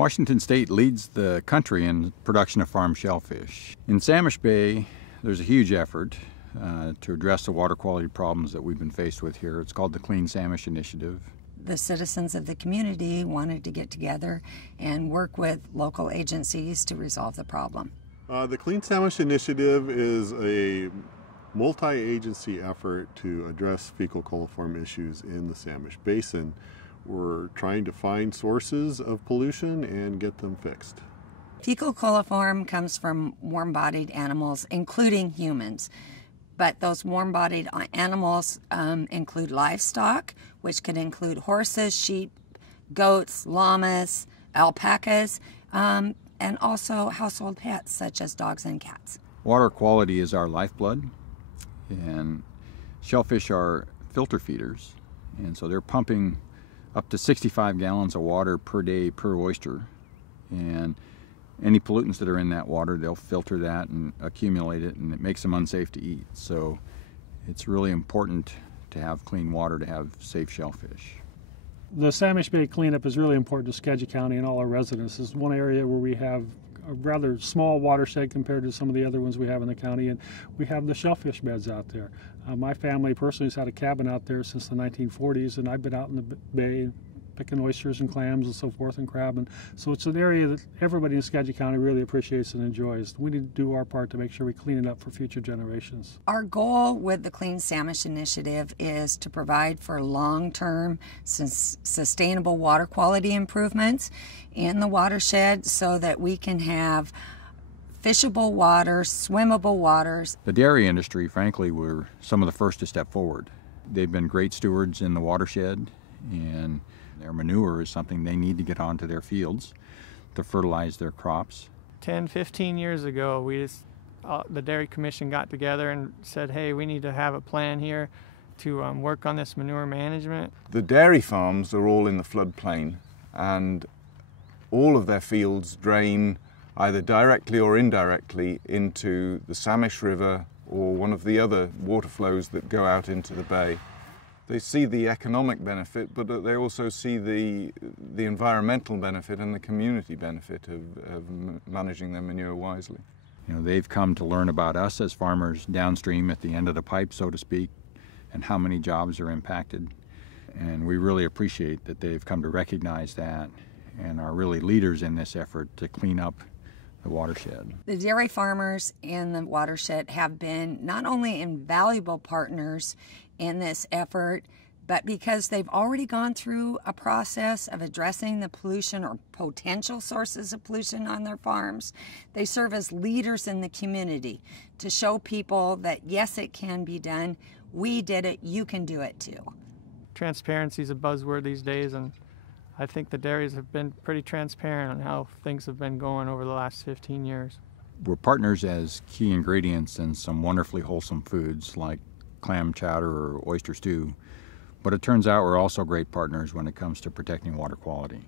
Washington State leads the country in production of farm shellfish. In Samish Bay, there's a huge effort to address the water quality problems that we've been faced with here. It's called the Clean Samish Initiative. The citizens of the community wanted to get together and work with local agencies to resolve the problem. The Clean Samish Initiative is a multi-agency effort to address fecal coliform issues in the Samish Basin. We're trying to find sources of pollution and get them fixed. Fecal coliform comes from warm-bodied animals, including humans. But those warm-bodied animals include livestock, which could include horses, sheep, goats, llamas, alpacas, and also household pets such as dogs and cats. Water quality is our lifeblood, and shellfish are filter feeders, and so they're pumping up to 65 gallons of water per day per oyster, and any pollutants that are in that water, they'll filter that and accumulate it, and it makes them unsafe to eat. So it's really important to have clean water to have safe shellfish. The Samish Bay cleanup is really important to Skagit County and all our residents. It's one area where we have a rather small watershed compared to some of the other ones we have in the county, and we have the shellfish beds out there. My family personally has had a cabin out there since the 1940s, and I've been out in the bay picking oysters and clams and so forth and crab, and so it's an area that everybody in Skagit County really appreciates and enjoys. We need to do our part to make sure we clean it up for future generations. Our goal with the Clean Samish Initiative is to provide for long-term sustainable water quality improvements in the watershed so that we can have fishable waters, swimmable waters. The dairy industry, frankly, were some of the first to step forward. They've been great stewards in the watershed, and their manure is something they need to get onto their fields to fertilize their crops. 10-15 years ago, the Dairy Commission got together and said, hey, we need to have a plan here to work on this manure management. The dairy farms are all in the floodplain, and all of their fields drain either directly or indirectly into the Samish River or one of the other water flows that go out into the bay. They see the economic benefit, but they also see the environmental benefit and the community benefit of managing their manure wisely. You know, they've come to learn about us as farmers downstream at the end of the pipe, so to speak, and how many jobs are impacted. And we really appreciate that they've come to recognize that and are really leaders in this effort to clean up the watershed. The dairy farmers in the watershed have been not only invaluable partners in this effort, but because they've already gone through a process of addressing the pollution or potential sources of pollution on their farms, they serve as leaders in the community to show people that yes, it can be done. We did it, you can do it too. Transparency is a buzzword these days, and I think the dairies have been pretty transparent on how things have been going over the last 15 years. We're partners as key ingredients in some wonderfully wholesome foods like clam chowder or oyster stew, but it turns out we're also great partners when it comes to protecting water quality.